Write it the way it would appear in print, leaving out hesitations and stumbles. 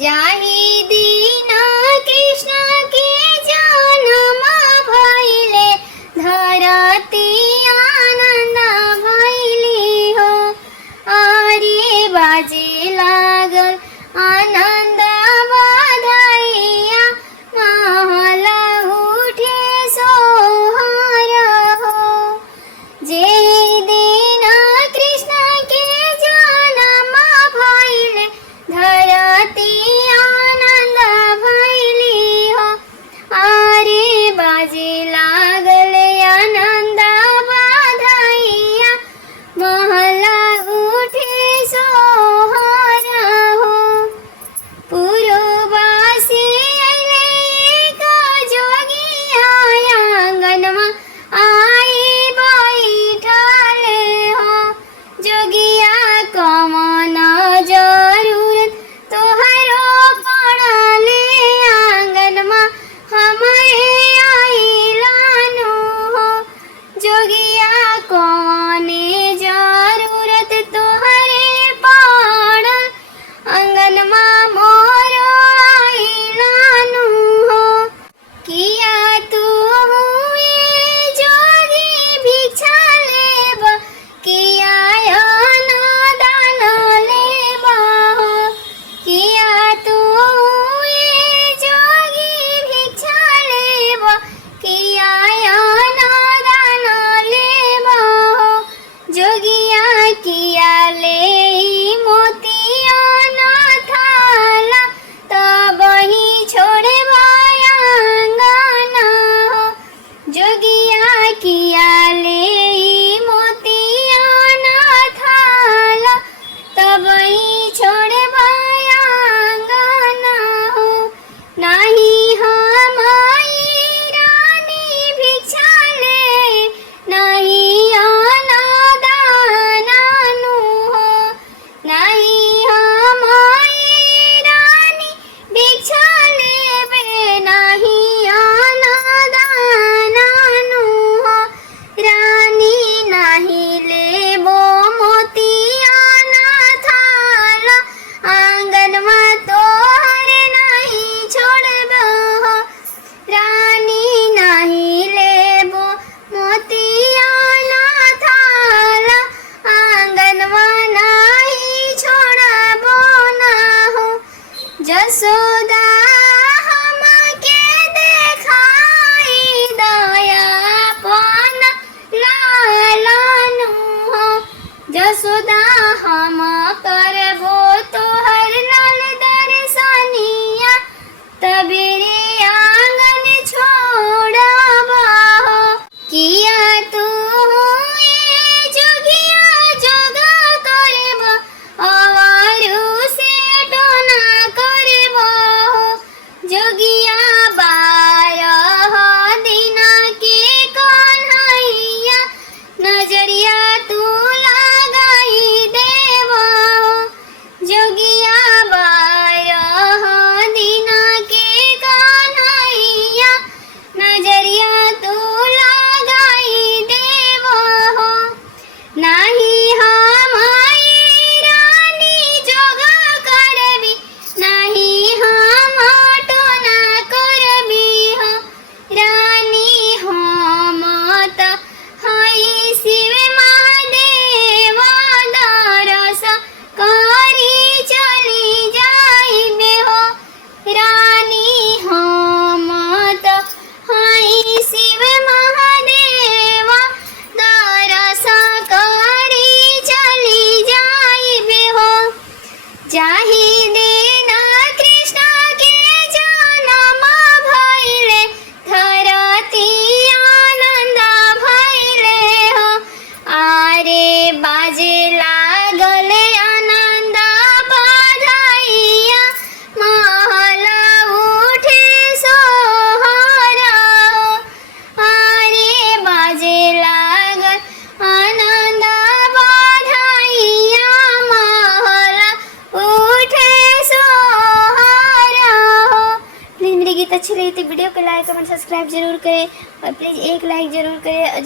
जाहि दिन कृष्ण के जन्म भइले धरती आनंद भइली हो। अरे बाजे लागल आनंद बधाइया महल उठे सोहर हो। जे दिन कृष्ण के जन्म भइले धरती आनंद भइली हो। अरे बाजे लागल आनंद बधाइया महल उठे सोहर हो। पुरवासी अइले एक जोगिया आंगनमा आई बैठले हो। जोगिया कमन जरूरत तोहरो पड़ले आंगनमा हमें आइलानु हो। जोगिया कौने जरूरत तोहरे पड़ल आंगनमा मोरो आइलानु हो। किया तू हुए जोगी भिक्षा लेब किया दान लेब हो। किया तू हुए जोगी भिक्षा लेब किया दान लेब हो। जोगिया किया ले मोतिया न थाला तब ही छोड़े आंगना हो। जोगिया किया ले मोतिया न थाला तब ही छोड़े आंगना हो। नाही हम रानी भिक्षा ले नाही दानानु हो। नाही हम रानी भिक्षा लेबे नाही दानानु हो। रानी नाही लेबो मोतिया न थाला आंगनमा तोहरे नहीं छोड़बो हो। रानी नाही लेबो मोतिया न थाला आंगनमा नहीं छोड़बो ना हो। जसोदा हमके देखाई दयापन लालनु हो। जसोदा हम करबो तोहर लाल दर्शनिया तबेरे आंगन छोड़बा हो। किया तू हुए जोगिया जोगा करब अवारू से टोना करब हो। जोगिया 12 दिन के कन्हैया नजरिया तू लगाई देब हो। जोगिया 12 दिन के कन्हैया नजरिया तू लगाई देब हो। नाही हम रानी जोगा करबी नाही हम टोना करबी हो। रानी हम त हई शिव महादेव दरस करी चली जाइबे हो। रानी हम त हई शिव महादेव दरस करी चली जाइबे हो। जाहि दिन कृष्ण के जन्म भइले धरती आनंद भइले हो। अरे बाजे लागल आनंद बधाइया महल उठे सोहर हो। अरे बाजे लागल आनंद बधाइया महल उठे सोहर हो। प्लीज़ मेरी गीत अच्छी लगी तो वीडियो को लाइक कमेंट सब्सक्राइब जरूर करें और प्लीज़ एक लाइक जरूर करें।